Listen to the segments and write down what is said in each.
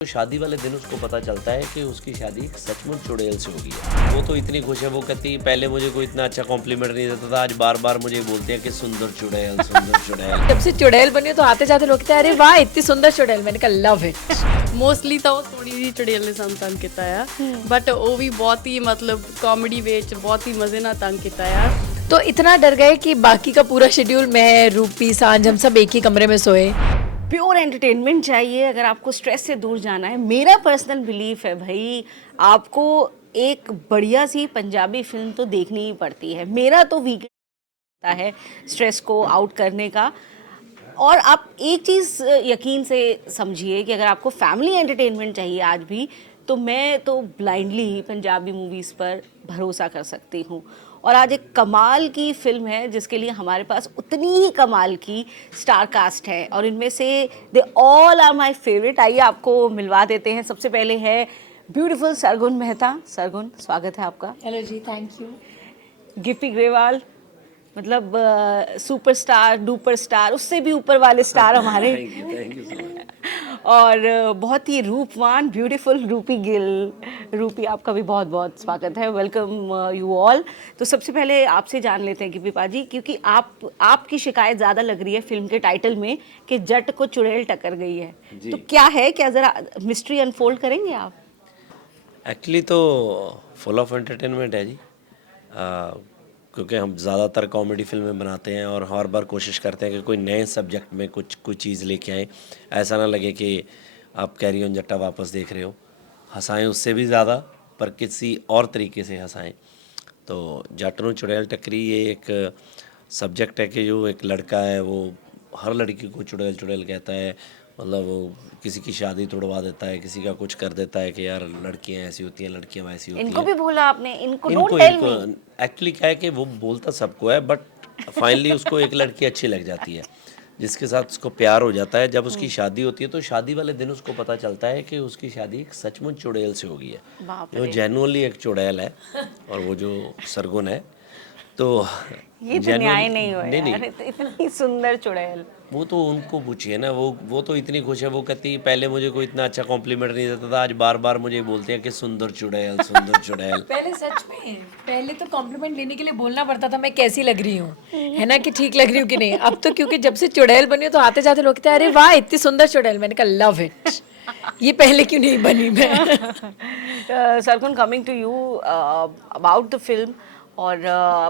तो शादी वाले दिन उसको पता चलता है कि उसकी शादी सचमुच चुड़ैल से हो गई है। वो तो इतनी खुश है, वो कहती पहले मुझे कोई इतना अच्छा कॉम्प्लीमेंट नहीं देता था, आज बार बार मुझे बोलते हैं कि सुंदर चुड़ैल सुंदर चुड़ैल। जब से चुड़ैल बनी तो आते जाते लोग कहते हैं अरे वाह इतनी सुंदर चुड़ैल। मैंने कहा लव इट। ਮੋਸਟਲੀ ਤਾਂ ਉਹ ਸੋਹਣੀ ਜੀ ਚੁੜੇਲ ਨੇ ਸਾਨੂੰ ਤੰਗ ਕੀਤਾ ਆ ਬਟ ਉਹ ਵੀ ਬਹੁਤ ਹੀ ਮਤਲਬ ਕਾਮੇਡੀ ਵਿੱਚ ਬਹੁਤ ਹੀ ਮਜ਼ੇ ਨਾਲ ਤੰਗ ਕੀਤਾ ਆ। तो इतना डर गए कि बाकी का पूरा शेड्यूल मैं रूपी सांझ हम सब एक ही कमरे में सोए। प्योर एंटरटेनमेंट चाहिए अगर आपको स्ट्रेस से दूर जाना है। मेरा पर्सनल बिलीफ है भाई, आपको एक बढ़िया सी पंजाबी फिल्म तो देखनी ही पड़ती है। मेरा तो वीकेंड है स्ट्रेस को आउट करने का। और आप एक चीज़ यकीन से समझिए कि अगर आपको फैमिली एंटरटेनमेंट चाहिए आज भी, तो मैं तो ब्लाइंडली ही पंजाबी मूवीज़ पर भरोसा कर सकती हूँ। और आज एक कमाल की फिल्म है जिसके लिए हमारे पास उतनी ही कमाल की स्टार कास्ट है और इनमें से they all are my favourite. आइए आपको मिलवा देते हैं। सबसे पहले है ब्यूटीफुल सरगुन मेहता। सरगुन, स्वागत है आपका। Hello ji, thank you. Gippy Grewal, मतलब सुपरस्टार डुपर स्टार, उससे भी ऊपर वाले स्टार हमारे। Thank you so much. और बहुत ही रूपवान ब्यूटीफुल रूपी गिल। रूपी, आपका भी बहुत बहुत स्वागत है। Welcome you all. तो सबसे पहले आपसे जान लेते हैं गिप्पी पाजी, क्योंकि आपकी शिकायत ज़्यादा लग रही है फिल्म के टाइटल में कि जट को चुड़ैल टक्कर गई है। तो क्या है, क्या ज़रा मिस्ट्री अनफोल्ड करेंगे आप? एक्चुअली तो फुल ऑफ एंटरटेनमेंट है जी, क्योंकि हम ज़्यादातर कॉमेडी फिल्में बनाते हैं और हर बार कोशिश करते हैं कि कोई नए सब्जेक्ट में कुछ चीज़ लेके आए। ऐसा ना लगे कि आप कैरी ऑन जट्टा वापस देख रहे हो। हंसाएं उससे भी ज़्यादा, पर किसी और तरीके से हंसाएं। तो जट नूं चुड़ैल टकरी ये एक सब्जेक्ट है कि जो एक लड़का है वो हर लड़की को चुड़ैल चुड़ैल कहता है। मतलब वो किसी की शादी तोड़वा देता है, किसी का कुछ कर देता है कि यार लड़कियां ऐसी होती हैं, लड़कियां वैसी होती हैं। इनको भी बोला आपने? इनको डोंट टेल मी। एक्चुअली क्या है कि वो बोलता सबको है, बट फाइनली उसको एक लड़की अच्छी लग जाती है जिसके साथ उसको प्यार हो जाता है। जब उसकी शादी होती है तो शादी वाले दिन उसको पता चलता है कि उसकी शादी सचमुच चुड़ैल से हो गई है। वो जेन्युइनली एक चुड़ैल है और वो जो सरगुन है तो ये तो न्याय नहीं हो नहीं, यार, इतनी सुंदर चुड़ैल। वो तो उनको पूछिए ना। वो तो इतनी खुश है, वो कहती पहले मुझे कोई इतना अच्छा कॉम्प्लीमेंट नहीं देता था, आज बार बार मुझे बोलते हैं कि सुंदर चुड़ैल सुंदर चुड़ैल। पहले सच में, पहले तो कॉम्प्लीमेंट लेने के लिए बोलना पड़ता था मैं कैसी लग रही हूँ, है ना, कि ठीक लग रही हूँ कि नहीं। अब तो क्योंकि जब से चुड़ैल बनी हो तो आते जाते लोग कहते हैं अरे वाह इतनी सुंदर चुड़ैल। मैंने कहा लव इट। ये पहले क्यों नहीं बनी मैं। Sargun, coming to you about the film, और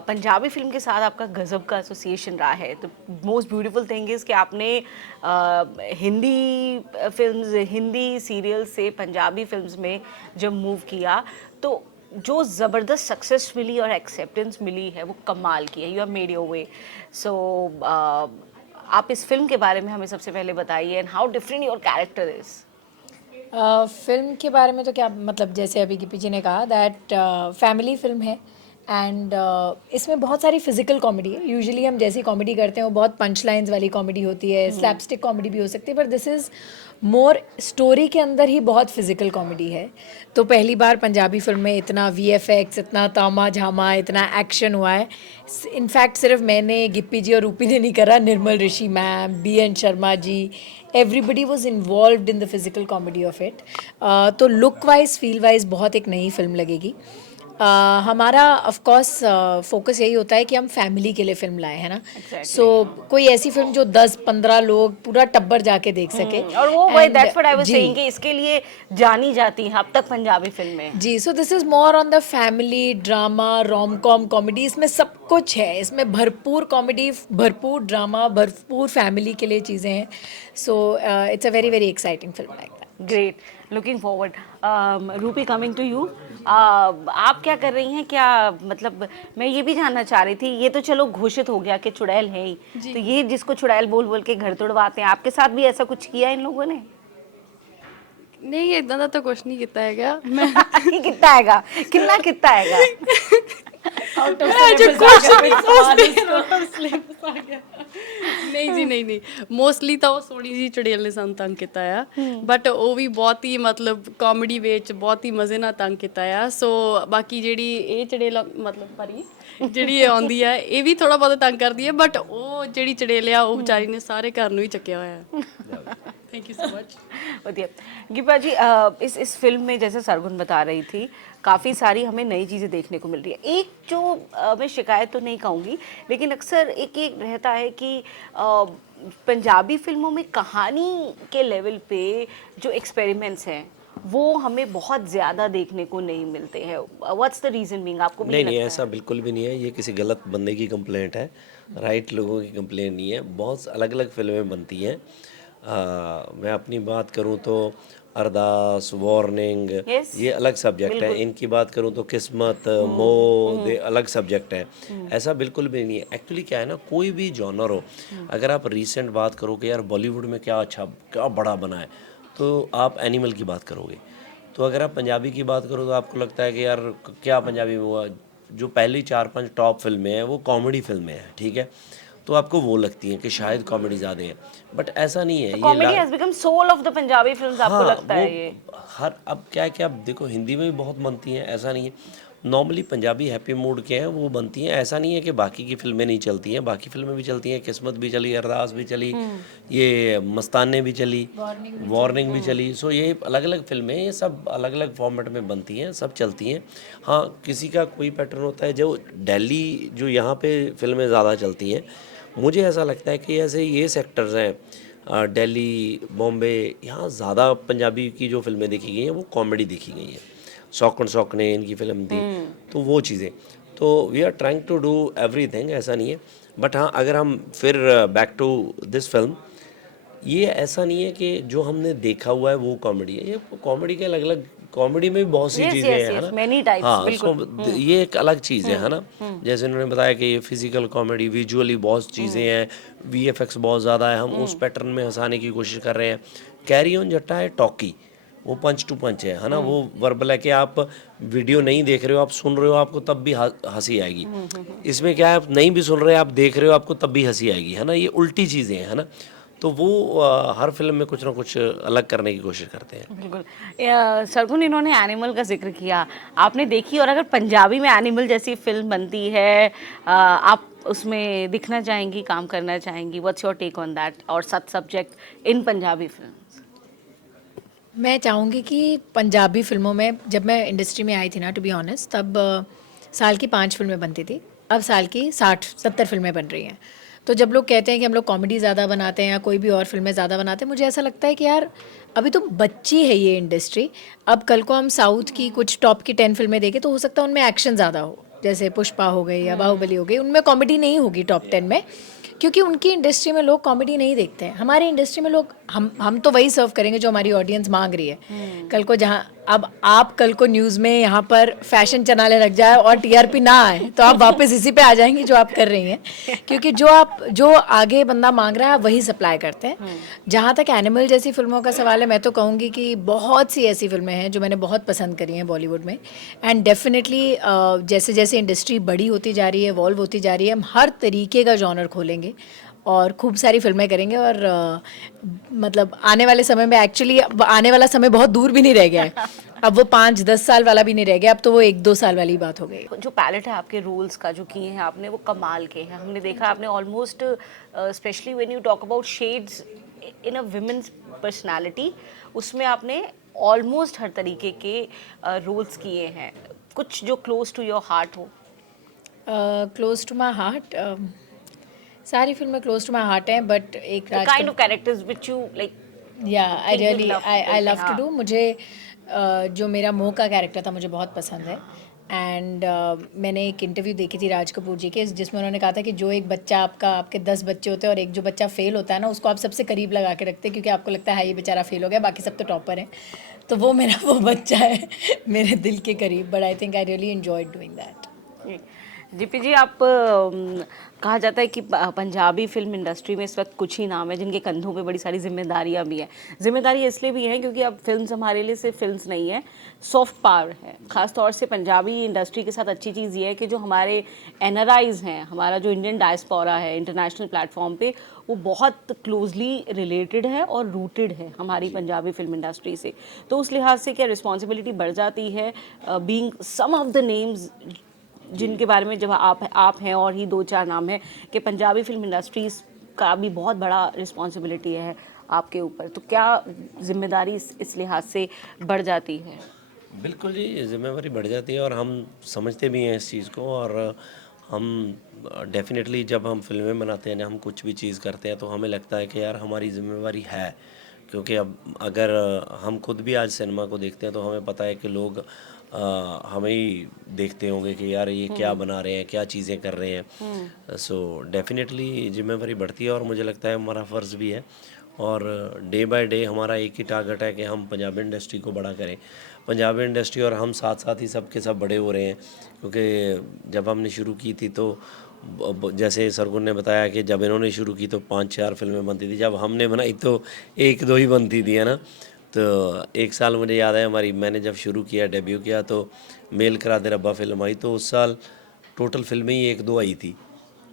पंजाबी फिल्म के साथ आपका गज़ब का एसोसिएशन रहा है। तो मोस्ट ब्यूटीफुल थिंग इज़ कि आपने हिंदी फिल्म्स, हिंदी सीरियल से पंजाबी फिल्म्स में जब मूव किया तो जो ज़बरदस्त सक्सेस मिली और एक्सेप्टेंस मिली है वो कमाल की है। You have made your way. So आप इस फिल्म के बारे में हमें सबसे पहले बताइए, and how different your character is. Film के बारे में तो क्या मतलब, जैसे अभी गिप्पी जी ने कहा दैट फैमिली फिल्म है एंड इसमें बहुत सारी फिजिकल कॉमेडी है। यूजुअली हम जैसी कॉमेडी करते हैं वो बहुत पंच लाइन्स वाली कॉमेडी होती है, स्लैपस्टिक कॉमेडी भी हो सकती है, पर दिस इज़ मोर स्टोरी के अंदर ही बहुत फिजिकल कॉमेडी है। तो पहली बार पंजाबी फिल्म में इतना VFX, इतना तामा झामा, इतना एक्शन हुआ है। इनफैक्ट सिर्फ मैंने, गिप्पी जी और रूपी ने नहीं करा, Nirmal Rishi ma'am, BN Sharma ji, everybody was involve in the physical comedy of it. तो लुक वाइज, फील वाइज बहुत एक नई फिल्म लगेगी। हमारा ऑफकोर्स फोकस यही होता है कि हम फैमिली के लिए फिल्म लाए, है ना। सो कोई ऐसी फिल्म जो 10-15 लोग पूरा टब्बर जाके देख सके। और वो that's what I was saying कि इसके लिए जानी जाती हैं अब तक पंजाबी फिल्में जी। So this is more on the family drama, rom com comedy. इसमें सब कुछ है, इसमें भरपूर कॉमेडी, भरपूर ड्रामा, भरपूर फैमिली के लिए चीज़ें हैं। So it's a very very exciting film like that. Great, looking forward. रूपी, कमिंग टू यू, आप क्या कर रही हैं? क्या मतलब, मैं ये भी जानना चाह रही थी, ये तो चलो घोषित हो गया कि चुड़ैल है ही, तो ये जिसको चुड़ैल बोल बोल के घर तोड़वाते हैं, आपके साथ भी ऐसा कुछ किया इन लोगों ने? ਨਹੀਂ ਇਦਾਂ ਦਾ ਤਾਂ ਕੁਝ ਨਹੀਂ ਕੀਤਾ ਹੈਗਾ ਮੈਂ ਕੀ ਕੀਤਾ ਹੈਗਾ? ਕਿੰਨਾ ਕੀਤਾ ਹੈਗਾ? ਨਹੀਂ ਜੀ, ਨਹੀਂ ਮੋਸਟਲੀ ਤਾਂ ਉਹ ਸੋਹਣੀ ਜੀ ਚੁੜੇਲ ਨੇ ਸਾਨੂੰ ਤੰਗ ਕੀਤਾ ਆ ਬਟ ਉਹ ਵੀ ਬਹੁਤ ਹੀ ਮਤਲਬ ਕਾਮੇਡੀ ਵਿੱਚ ਬਹੁਤ ਹੀ ਮਜ਼ੇ ਨਾਲ ਤੰਗ ਕੀਤਾ ਆ। ਸੋ ਬਾਕੀ ਜਿਹੜੀ ਇਹ ਚੁੜੇਲ ਮਤਲਬ ਪਰੀ ਜਿਹੜੀ ਇਹ ਆਉਂਦੀ ਆ ਇਹ ਵੀ ਥੋੜਾ ਬਹੁਤ ਤੰਗ ਕਰਦੀ ਹੈ ਬਟ ਉਹ ਜਿਹੜੀ ਚੁੜੇਲ ਆ ਉਹ ਵਿਚਾਰੀ ਨੇ ਸਾਰੇ ਘਰ ਨੂੰ ਹੀ ਚੱਕਿਆ ਹੋਇਆ। Thank you so much. बढ़िया। गिपा जी, इस फिल्म में जैसे सरगुन बता रही थी, काफ़ी सारी हमें नई चीज़ें देखने को मिल रही है। एक जो मैं शिकायत तो नहीं कहूँगी, लेकिन अक्सर एक रहता है कि पंजाबी फिल्मों में कहानी के लेवल पे जो एक्सपेरिमेंट्स हैं वो हमें बहुत ज़्यादा देखने को नहीं मिलते हैं। व्हाट्स द रीज़न बीइंग, आपको भी नहीं नहीं नहीं, लगता ऐसा बिल्कुल भी नहीं है। ये किसी गलत बंदे की कंप्लेंट है, राइट लोगों की कंप्लेंट नहीं है। बहुत अलग अलग फिल्में बनती हैं। मैं अपनी बात करूं तो अरदास, वार्निंग, Yes, ये अलग सब्जेक्ट है। इनकी बात करूं तो किस्मत, मोह, ये अलग सब्जेक्ट है। ऐसा बिल्कुल भी नहीं है। एक्चुअली क्या है ना, कोई भी जॉनर हो, अगर आप रिसेंट बात करो कि यार बॉलीवुड में क्या अच्छा क्या बड़ा बना है, तो आप एनिमल की बात करोगे। तो अगर आप पंजाबी की बात करो तो आपको लगता है कि यार क्या पंजाबी में हुआ। जो पहली 4-5 टॉप फिल्में हैं वो कॉमेडी फिल्में हैं, ठीक है, तो आपको वो लगती हैं कि शायद कॉमेडी ज़्यादा है, बट ऐसा नहीं है। Comedy has become soul of the Punjabi films, आपको हाँ, लगता वो है ये? हर अब क्या है कि आप देखो हिंदी में भी बहुत बनती हैं, ऐसा नहीं है। नॉर्मली पंजाबी हैप्पी मूड के हैं वो बनती हैं, ऐसा नहीं है कि बाकी की फिल्में नहीं चलती हैं। बाकी फिल्में भी चलती हैं, किस्मत भी चली, अरदास भी चली, ये मस्ताने भी चली, वार्निंग भी चली। सो ये अलग अलग फिल्में, ये सब अलग अलग फॉर्मेट में बनती हैं, सब चलती हैं। हाँ, किसी का कोई पैटर्न होता है। जो दिल्ली, जो यहाँ पे फिल्में ज़्यादा चलती हैं, मुझे ऐसा लगता है कि ऐसे ये सेक्टर्स हैं, दिल्ली, बॉम्बे, यहाँ ज़्यादा पंजाबी की जो फिल्में देखी गई हैं वो कॉमेडी देखी गई हैं। शौकन शौक ने इनकी फिल्म थी, तो वो चीज़ें। तो we are trying to do everything, ऐसा नहीं है। बट हाँ, अगर हम फिर बैक टू दिस फिल्म, ये ऐसा नहीं है कि जो हमने देखा हुआ है वो कॉमेडी है। ये कॉमेडी के अलग अलग, कॉमेडी में भी बहुत सी Yes, चीज़ें yes, हैं, है yes, ना। many types, हाँ, बिल्कुल। ये एक अलग चीज़ है ना। जैसे उन्होंने बताया कि ये फिजिकल कॉमेडी, विजुअली बहुत चीज़ें हैं, वीएफएक्स बहुत ज़्यादा है, हम उस पैटर्न में हंसाने की कोशिश कर रहे हैं। कैरी ऑन जट्टा है टॉकी, वो पंच टू पंच है ना। वो वर्बल है कि आप वीडियो नहीं देख रहे हो, आप सुन रहे हो, आपको तब भी हंसी आएगी। इसमें क्या है, आप नहीं भी सुन रहे, आप देख रहे हो, आपको तब भी हंसी आएगी, है ना। ये उल्टी चीज़ें हैं, है ना। तो वो हर फिल्म में कुछ ना कुछ अलग करने की कोशिश करते हैं। बिल्कुल। सरगुन, इन्होंने एनिमल का जिक्र किया, आपने देखी? और अगर पंजाबी में एनिमल जैसी फिल्म बनती है, आप उसमें दिखना चाहेंगी, काम करना चाहेंगी? What's your take on that और such subject in Punjabi film? मैं चाहूँगी कि पंजाबी फ़िल्मों में, जब मैं इंडस्ट्री में आई थी ना, टू बी ऑनेस्ट, तब साल की 5 फिल्में बनती थी। अब साल की 60-70 फिल्में बन रही हैं। तो जब लोग कहते हैं कि हम लोग कॉमेडी ज़्यादा बनाते हैं या कोई भी और फिल्में ज़्यादा बनाते हैं, मुझे ऐसा लगता है कि यार अभी तो बच्ची है ये इंडस्ट्री। अब कल को हम साउथ की कुछ टॉप की 10 फिल्में देखें तो हो सकता है उनमें एक्शन ज़्यादा हो, जैसे पुष्पा हो गई या बाहुबली हो गई, उनमें कॉमेडी नहीं होगी टॉप 10 में, क्योंकि उनकी इंडस्ट्री में लोग कॉमेडी नहीं देखते हैं। हमारी इंडस्ट्री में लोग, हम तो वही सर्व करेंगे जो हमारी ऑडियंस मांग रही है। कल को जहाँ, अब आप कल को न्यूज़ में यहाँ पर फैशन चैनल लग जाए और टीआरपी ना आए तो आप वापस इसी पे आ जाएंगी जो आप कर रही हैं, क्योंकि जो आगे बंदा मांग रहा है आप वही सप्लाई करते हैं। जहाँ तक एनिमल जैसी फिल्मों का सवाल है, मैं तो कहूँगी कि बहुत सी ऐसी फिल्में हैं जो मैंने बहुत पसंद करी हैं बॉलीवुड में। एंड डेफिनेटली जैसे जैसे इंडस्ट्री बड़ी होती जा रही है, इवॉल्व होती जा रही है, हम हर तरीके का जॉनर खोलेंगे और खूब सारी फिल्में करेंगे। और मतलब आने वाले समय में, एक्चुअली आने वाला समय बहुत दूर भी नहीं रह गया है। अब वो 5-10 साल वाला भी नहीं रह गया, अब तो वो 1-2 साल वाली बात हो गई। जो पैलेट है आपके रोल्स का जो किए हैं आपने, वो कमाल के हैं। हमने देखा आपने almost, specially when you talk about shades in a women's personality, उसमें आपने ऑलमोस्ट हर तरीके के रोल्स किए हैं। कुछ जो क्लोज टू योर हार्ट हो? क्लोज टू माई हार्ट, सारी फिल्में क्लोज टू माई हार्ट हैं, बट एक kind of characters which you like? या I think you really love to I do, love to हाँ। डू। मुझे जो मेरा मोह का कैरेक्टर था मुझे बहुत पसंद है। एंड मैंने एक इंटरव्यू देखी थी राज कपूर जी के, जिसमें उन्होंने कहा था कि जो एक बच्चा आपके 10 बच्चे होते हैं और एक जो बच्चा फेल होता है ना, उसको आप सबसे करीब लगा के रखते हैं, क्योंकि आपको लगता है ये बेचारा फेल हो गया, बाकी सब तो टॉपर हैं। तो वो मेरा वो बच्चा है मेरे दिल के करीब। But I think I really enjoyed doing that. Gippy ji, आप कहा जाता है कि पंजाबी फिल्म इंडस्ट्री में इस वक्त कुछ ही नाम है जिनके कंधों पे बड़ी सारी जिम्मेदारियां भी हैं। जिम्मेदारी इसलिए भी हैं क्योंकि अब फिल्म्स हमारे लिए सिर्फ फिल्म्स नहीं है, सॉफ्ट पावर है। ख़ास तौर से पंजाबी इंडस्ट्री के साथ अच्छी चीज़ ये है कि जो हमारे एनआरआईज़ हैं, हमारा जो इंडियन डायस्पोरा है इंटरनेशनल प्लेटफॉर्म पे, वो बहुत क्लोजली रिलेटेड है और रूटेड है हमारी पंजाबी फिल्म इंडस्ट्री से। तो उस लिहाज से क्या रिस्पॉन्सिबिलिटी बढ़ जाती है, being some of the names जिनके बारे में जब आप हैं, और ही 2-4 नाम हैं, कि पंजाबी फिल्म इंडस्ट्रीज़ का भी बहुत बड़ा रिस्पॉन्सिबिलिटी है। आपके ऊपर, तो क्या जिम्मेदारी इस लिहाज से बढ़ जाती है? बिल्कुल जी, जिम्मेवारी बढ़ जाती है और हम समझते भी हैं इस चीज़ को। और हम डेफिनेटली जब हम फिल्में बनाते हैं ना, हम कुछ भी चीज़ करते हैं तो हमें लगता है कि यार हमारी जिम्मेवारी है। क्योंकि अब अगर हम खुद भी आज सिनेमा को देखते हैं तो हमें पता है कि लोग हमें ही देखते होंगे कि यार ये क्या बना रहे हैं, क्या चीज़ें कर रहे हैं। सो डेफिनेटली जिम्मेवारी बढ़ती है और मुझे लगता है हमारा फ़र्ज़ भी है। और डे बाय डे हमारा एक ही टारगेट है कि हम पंजाबी इंडस्ट्री को बड़ा करें। पंजाबी इंडस्ट्री और हम साथ साथ ही सब के सब बड़े हो रहे हैं। क्योंकि जब हमने शुरू की थी तो जैसे सरगुन ने बताया कि जब इन्होंने शुरू की तो 5-4 फिल्में बनती थी, जब हमने बनाई तो 1-2 ही बनती थी, है ना। तो एक साल मुझे याद है हमारी, मैंने जब शुरू किया डेब्यू किया तो मेल करा दे रब्बा फिल्म आई, तो उस साल टोटल फिल्में ही 1-2 आई थी,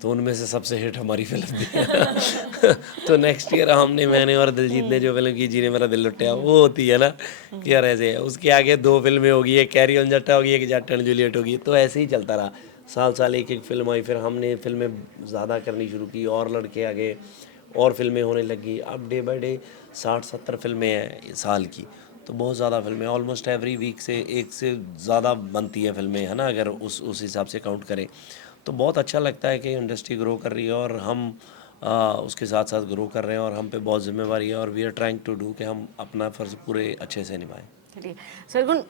तो उनमें से सबसे हिट हमारी फिल्म थी। तो नेक्स्ट ईयर हमने, मैंने और दिलजीत ने जो फिल्म की जीने मेरा दिल लुटिया, वो होती है ना कि यार ऐसे है। उसके आगे 2 फिल्में होगी, एक कैरी ऑन जट्टा होगी, एक जट एंड जूलियट होगी। तो ऐसे ही चलता रहा, साल साल एक एक फिल्म आई। फिर हमने फिल्में ज़्यादा करनी शुरू की और लड़के आगे और फिल्में होने लगी। अब डे बाय डे 60-70 फिल्में हैं साल की, तो बहुत ज़्यादा फिल्में, ऑलमोस्ट एवरी वीक से एक से ज़्यादा बनती है फिल्में, है ना, अगर उस हिसाब से काउंट करें। तो बहुत अच्छा लगता है कि इंडस्ट्री ग्रो कर रही है और हम उसके साथ साथ ग्रो कर रहे हैं और हम पे बहुत जिम्मेवारी है और we are trying to do कि हम अपना फ़र्ज़ पूरे अच्छे से निभाएं। चलिए सरगुन,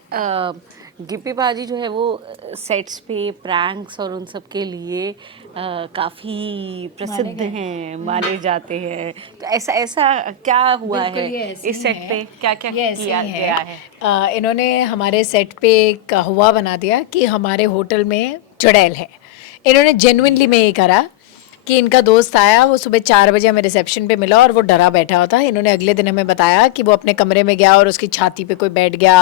गिप्पी पाजी जो है वो सेट्स पे प्रैंक्स और उन सब के लिए काफ़ी प्रसिद्ध हैं, माने जाते हैं। तो ऐसा ऐसा क्या हुआ बिल्कुल है ये ऐसे इस ही सेट है। पे, क्या क्या ये ऐसे किया ही गया है? इन्होंने हमारे सेट पे एक हुआ बना दिया कि हमारे होटल में चुड़ैल है। इन्होंने जेन्युइनली में ये करा कि इनका दोस्त आया, वो सुबह 4 बजे हमें रिसेप्शन पे मिला और वो डरा बैठा हुआ था। इन्होंने अगले दिन हमें बताया कि वो अपने कमरे में गया और उसकी छाती पे कोई बैठ गया,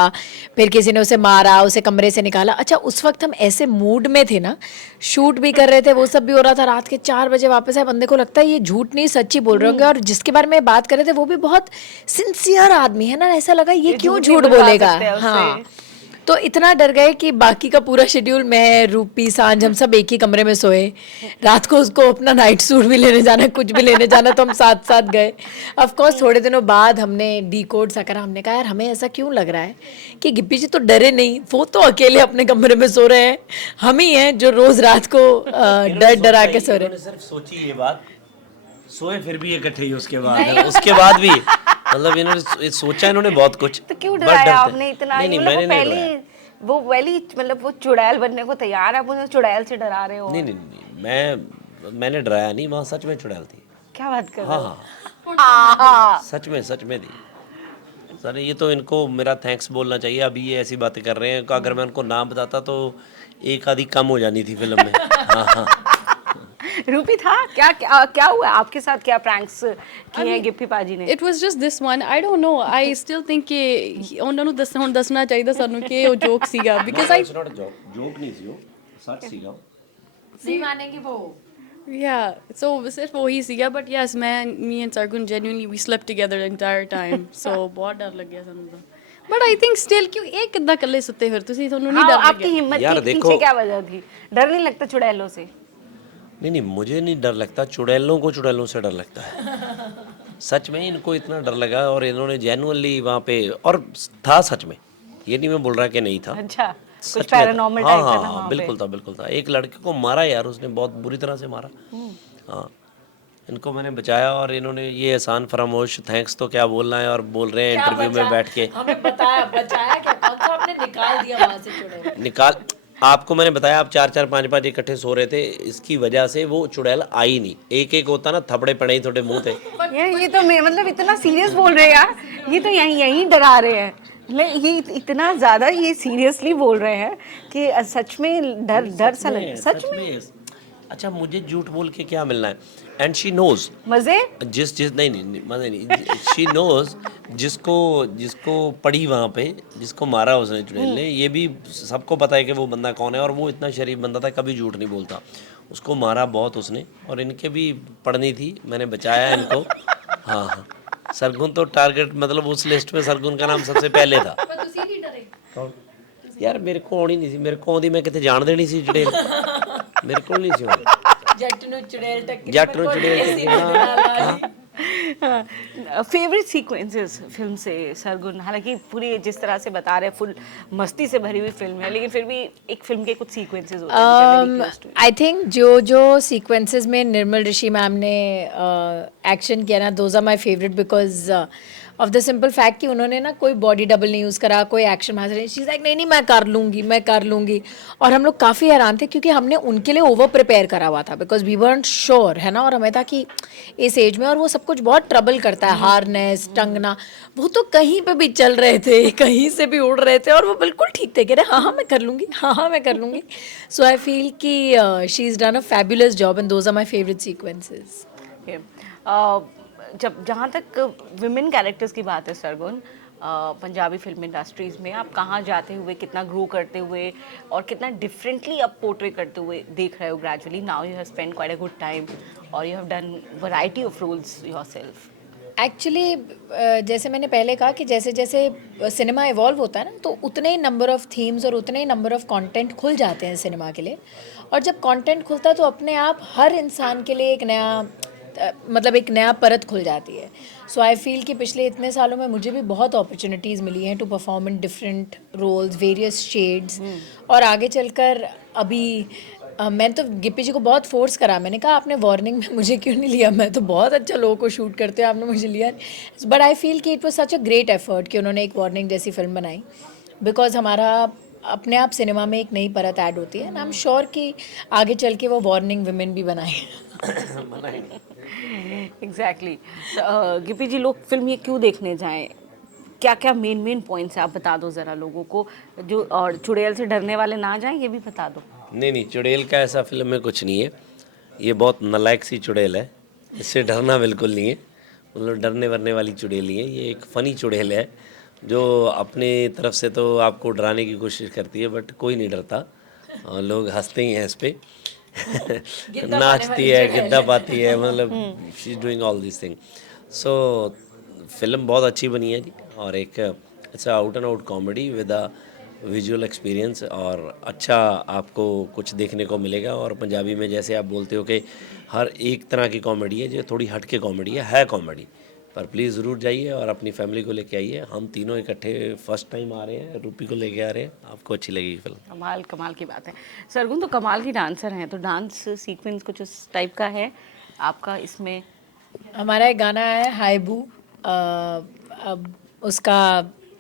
फिर किसी ने उसे मारा, उसे कमरे से निकाला। अच्छा, उस वक्त हम ऐसे मूड में थे ना, शूट भी कर रहे थे, वो सब भी हो रहा था। रात के 4 बजे वापस आए, बंदे को लगता है ये झूठ नहीं सच्ची बोल रहे होंगे। और जिसके बारे में बात कर रहे थे वो भी बहुत सिंसियर आदमी है ना, ऐसा लगा ये क्यों झूठ नहीं झूठ बुलवा बोलेगा। सकते हैं उससे। हाँ, तो इतना डर गए कि बाकी का पूरा शेड्यूल, मैं, रूपी, सांझ, हम सब एक ही कमरे में सोए। रात को उसको अपना नाइट सूट भी लेने जाना, कुछ भी लेने जाना, तो हम साथ साथ गए। ऑफ कोर्स थोड़े दिनों बाद हमने डीकोड सा करा। हमने कहा यार हमें ऐसा क्यों लग रहा है कि गिप्पी जी तो डरे नहीं, वो तो अकेले अपने कमरे में सो रहे हैं, हम ही हैं जो रोज रात को डर डरा के सो रहे हैं। इन्होंने सिर्फ सोची ये बात, सोए फिर भी इकट्ठे ही उसके बाद भी मतलब इन्होंने सोचा, इन्होंने बहुत कुछ। तो क्यों but डराया डरते- आपने इतना? नहीं, मतलब मैंने वो नहीं पहले डराया। वो पहली मतलब वो चुड़ैल बनने को तैयार है, आप उन्हें चुड़ैल से डरा रहे हो? नहीं नहीं नहीं, मैंने डराया नहीं, वहाँ सच में चुड़ैल थी। क्या बात कर रहे हाँ हो? हाँ, सच में थी सर। ये तो इनको मेरा थैंक्स बोलना चाहिए। अभी ये ऐसी बातें कर रहे हैं, अगर मैं उनको ना बताता तो एक आधी कम हो जानी थी फिल्म में। हाँ हाँ। रूपी था क्या क्या क्या हुआ आपके साथ? क्या प्रैंक्स किए हैं गिप्पी पाजी ने? It was just this one. I don't know. I still think कि ਉਹਨਾਂ ਨੂੰ ਹੁਣ ਦੱਸਣਾ ਚਾਹੀਦਾ ਸਾਨੂੰ ਕਿ ਉਹ joke ਸੀਗਾ because I It's not a joke नहीं थी वो, सच सीगा वो। नहीं मानेंगे वो। yeah. So सिर्फ वही ਸੀਗਾ but yes me and Sargun genuinely we slept together the entire time. So बहुत डर लग ਗਿਆ ਸਾਨੂੰ ਤਾਂ। But I think still क्यों ਇਹ ਕਿੱਦਾਂ ਇਕੱਲੇ ਸੁੱਤੇ ਫਿਰ ਤੁਸੀਂ ਤੁਹਾਨੂੰ ਨਹੀਂ हाँ, डर आपकी ਲੱਗਿਆ? हिम्मत यार के देखो- पीछे क्या वजह थी? डर नहीं लगता चुड़ैलों से? नहीं, मुझे नहीं डर लगता, चुड़ैलों को चुड़ैलों से डर लगता है। सच में इनको इतना डर लगा और इन्होंने जेन्युइनली वहाँ पे, और था सच में, ये नहीं मैं बोल रहा कि नहीं था। अच्छा, कुछ सच में था। पैरानॉर्मल हाँ टाइप है ना हाँ, वहाँ पे? बिल्कुल था। एक लड़के को मारा यार उसने, बहुत बुरी तरह से मारा। हाँ, इनको मैंने बचाया और इन्होंने ये एहसान फरामोश, थैंक्स तो क्या बोलना है, और बोल रहे हैं इंटरव्यू में बैठ के। हमें बचाया क्या, कौन सा आपने निकाल दिया वहां से चुड़ैल? निकाल, आपको मैंने बताया आप 4-4 5-5 इकट्ठे सो रहे थे, इसकी वजह से वो चुड़ैल आई नहीं। एक होता ना, थपड़े पड़े ही थोड़े मुंह थे। ये तो मतलब इतना सीरियस बोल रहे हैं यार, ये तो यहीं डरा रहे हैं। ये इतना ज्यादा ये सीरियसली बोल रहे हैं कि सच में डर सा लगे। सच में? अच्छा, मुझे झूठ बोल के क्या मिलना है? एंड शी नोज मजे? जिस नहीं मजे नहीं, शी नोज जिसको पड़ी वहाँ पे, जिसको मारा उसने चुड़ैल ने, ये भी सबको पता है कि वो बंदा कौन है। और वो इतना शरीफ बंदा था, कभी झूठ नहीं बोलता। उसको मारा बहुत उसने, और इनके भी पड़नी थी, मैंने बचाया इनको। हाँ हाँ, सरगुन तो टारगेट, मतलब उस लिस्ट में सरगुन का नाम सबसे पहले था। यार मेरे को आनी नहीं सी, मेरे को आंदी मैं कितने जान देनी सी चुड़ैल, मेरे को नहीं सी आउंदी। जट ਨੂੰ ਚੁੜੈਲ ਟੱਕਰੀ जट नूं चुड़ैल टक्की, हाँ, फेवरेट सीक्वेंसेस फिल्म से सरगुन, हालांकि पूरी जिस तरह से बता रहे हैं फुल मस्ती से भरी हुई फिल्म है, लेकिन फिर भी एक फिल्म के कुछ सीक्वेंसेस होते हैं which are very close to you. I think जो जो सीक्वेंसेस में निर्मल ऋषि मैम ने एक्शन किया ना, those are my favourite because of the simple fact कि उन्होंने ना कोई बॉडी डबल नहीं यूज़ करा, कोई एक्शन मास्टर नहीं, चीज़ नहीं नहीं मैं कर लूँगी। और हम लोग काफ़ी हैरान थे क्योंकि हमने उनके लिए ओवर प्रिपेयर करा हुआ था बिकॉज वी weren't श्योर, है ना। और हमें था कि इस एज में और वो सब कुछ बहुत ट्रबल करता है, हार्नेस टंगना, वो तो कहीं पे भी चल रहे थे, कहीं से भी उड़ रहे थे और वो बिल्कुल ठीक थे, कह रहे हाँ मैं कर लूँगी, हाँ मैं कर लूँगी। सो आई फील कि she is done a fabulous job and those are my favourite sequences. जब जहाँ तक विमेन कैरेक्टर्स की बात है सरगुन, पंजाबी फिल्म इंडस्ट्रीज में आप कहाँ जाते हुए, कितना ग्रो करते हुए और कितना डिफरेंटली आप पोर्ट्रे करते हुए देख रहे हो gradually? Now you have spend quite a good time और you have done variety of roles yourself. Actually जैसे मैंने पहले कहा कि जैसे जैसे सिनेमा इवॉल्व होता है ना, तो उतने ही नंबर ऑफ थीम्स और उतने ही नंबर ऑफ कंटेंट खुल जाते हैं सिनेमा के लिए। और जब कंटेंट खुलता है तो अपने आप हर इंसान के लिए एक नया मतलब एक नया परत खुल जाती है। सो आई फील कि पिछले इतने सालों में मुझे भी बहुत अपॉर्चुनिटीज़ मिली हैं to perform in different roles, various shades. और आगे चलकर अभी मैंने तो गिप्पी जी को बहुत फोर्स करा, मैंने कहा आपने वार्निंग में मुझे क्यों नहीं लिया, मैं तो बहुत अच्छा लोगों को शूट करते हो, आपने मुझे लिया। बट आई फील कि it was such a great effort कि उन्होंने एक वार्निंग जैसी फिल्म बनाई, बिकॉज हमारा अपने आप सिनेमा में एक नई परत ऐड होती है एंड आई एम श्योर कि आगे चल के वो वार्निंग विमेन भी बनाए। एग्जैक्टली। गिप्पी जी, लोग फिल्म ये क्यों देखने जाएं? क्या क्या मेन पॉइंट्स है, आप बता दो ज़रा लोगों को, जो और चुड़ैल से डरने वाले ना जाएं, ये भी बता दो। नहीं चुड़ैल का ऐसा फिल्म में कुछ नहीं है, ये बहुत नालायक सी चुड़ैल है, इससे डरना बिल्कुल नहीं है, मतलब डरने वरने वाली चुड़ैल नहीं है। ये एक फ़नी चुड़ैल है जो अपने तरफ से तो आपको डराने की कोशिश करती है, बट कोई नहीं डरता और लोग हंसते ही हैं इस पे। नाचती है, गिद्दा पाती है, मतलब she is doing all this thing. So film बहुत अच्छी बनी है जी, और एक it's out and out comedy with a visual experience, और अच्छा आपको कुछ देखने को मिलेगा। और पंजाबी में जैसे आप बोलते हो कि हर एक तरह की कॉमेडी है, जो थोड़ी हट के कॉमेडी है कॉमेडी, पर प्लीज़ ज़रूर जाइए और अपनी फैमिली को लेके आइए। हम तीनों इकट्ठे फर्स्ट टाइम आ रहे हैं, रूपी को लेके आ रहे हैं, आपको अच्छी लगेगी फिल्म। कमाल की बात है। सरगुन तो कमाल की डांसर हैं, तो डांस सीक्वेंस कुछ उस टाइप का है आपका इसमें? हमारा एक गाना है हाइबू, अब उसका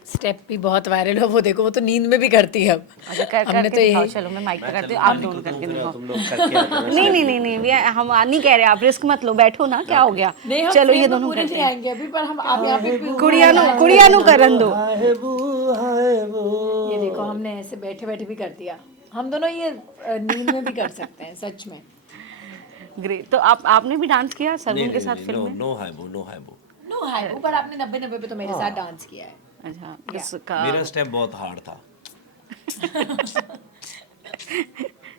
स्टेप भी बहुत वायरल है, वो देखो वो तो नींद में भी करती है अब। अच्छा, हमने तो यही चलो मैं माइक पे करती हूँ, आप दोनों करके दिखाओ। तुम लोग करके आ जाना। नहीं, हम नहीं कह रहे, आप रिस्क मत लो, बैठो ना, क्या हो गया। चलो ये दोनों करते हैं। आएंगे अभी, पर हम आप यहाँ पे कुड़िया नु करन दो। ये देखो हमने ऐसे बैठे बैठे भी कर दिया, हम दोनों ये नींद में भी कर सकते हैं सच में। ग्रेट। तो आपने भी डांस किया सरगुन के साथ फिल्म में? नो हाइबू नो हाइबू, पर आपने 90 पे तो मेरे साथ डांस किया है। अच्छा, इसका मेरा स्टेप बहुत हार्ड था।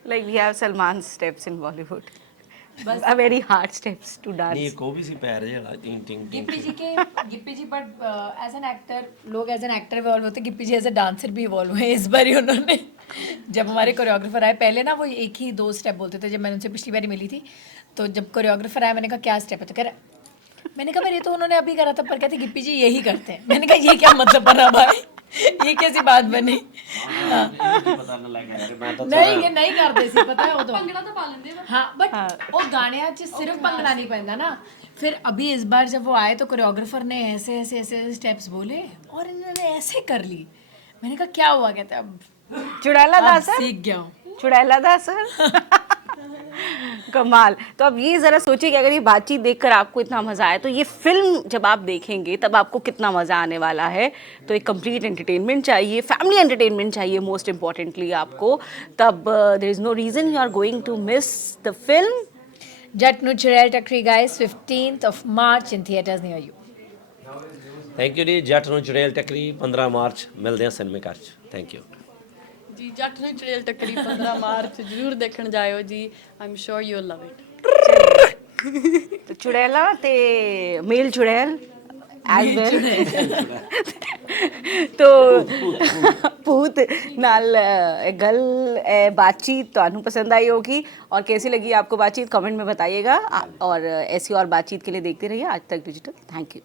like we have Salman's steps in Bollywood, a very hard steps to नहीं, dance. ये को भी सी पैर है टिंग टिंग टिंग। गिप्पी जी बट एज एन एक्टर, लोग एज एन एक्टर इवॉल्व होते हैं, गिप्पी जी एज ए डांसर भी इवॉल्व हुए। इस बार ही उन्होंने जब हमारे कोरियोग्राफर आए, पहले ना वो एक ही 2 स्टेप बोलते थे। जब मैंने उनसे पिछली बार मिली थी तो जब कोरियोग्राफर आया, मैंने कहा क्या स्टेप है, तो कह रहा, मैंने कहा मेरे तो उन्होंने अभी करा था, पर कहते गिप्पी जी यही करते हैं। मैंने कहा ये क्या मतलब बना भाई, ये कैसी बात बनी। नहीं ये नहीं करते सी, पता है वो तो भंगड़ा तो पा लेंदे। हाँ बट वो गाने च सिर्फ भंगड़ा नहीं पैंदा ना। फिर अभी इस बार जब वो आए तो कोरियोग्राफर ने ऐसे ऐसे ऐसे स्टेप्स बोले और इन्होंने ऐसे कर ली। मैंने कहा क्या हुआ, कहते अब चुड़ैला दासर सीख गया हूँ। चुड़ैला दासर कमाल। तो अब ये जरा सोचिए कि अगर ये बातचीत देखकर आपको इतना मजा आया, तो ये फिल्म जब आप देखेंगे तब आपको कितना मजा आने वाला है। तो एक कंप्लीट एंटरटेनमेंट चाहिए, फैमिली एंटरटेनमेंट चाहिए मोस्ट इम्पॉर्टेंटली आपको। तब there is no reason you are going to miss the film Jatt Nuu Chudail Takri guys, 15th of March in theaters near you। Thank you जी। जट नु चुड़ैल टकरी 15 मार्च मिलते हैं सिनेमा घर च। थैंक यू ਜੀ। ਜੱਟ ਨੂੰ ਚੜੇਲ ਟੱਕਰੀ 15 ਮਾਰਚ ਜ਼ਰੂਰ ਦੇਖਣ ਜਾਇਓ ਜੀ। I am sure you will love it. तो चुड़ैला ते मेल चुड़ैल एज वेल। तो ਭੂਤ ਨਾਲ ਗੱਲ बातचीत ਤੁਹਾਨੂੰ पसंद आई होगी और कैसी लगी आपको बातचीत कमेंट में बताइएगा और ऐसी और बातचीत के लिए देखते रहिए आज तक डिजिटल। Thank you.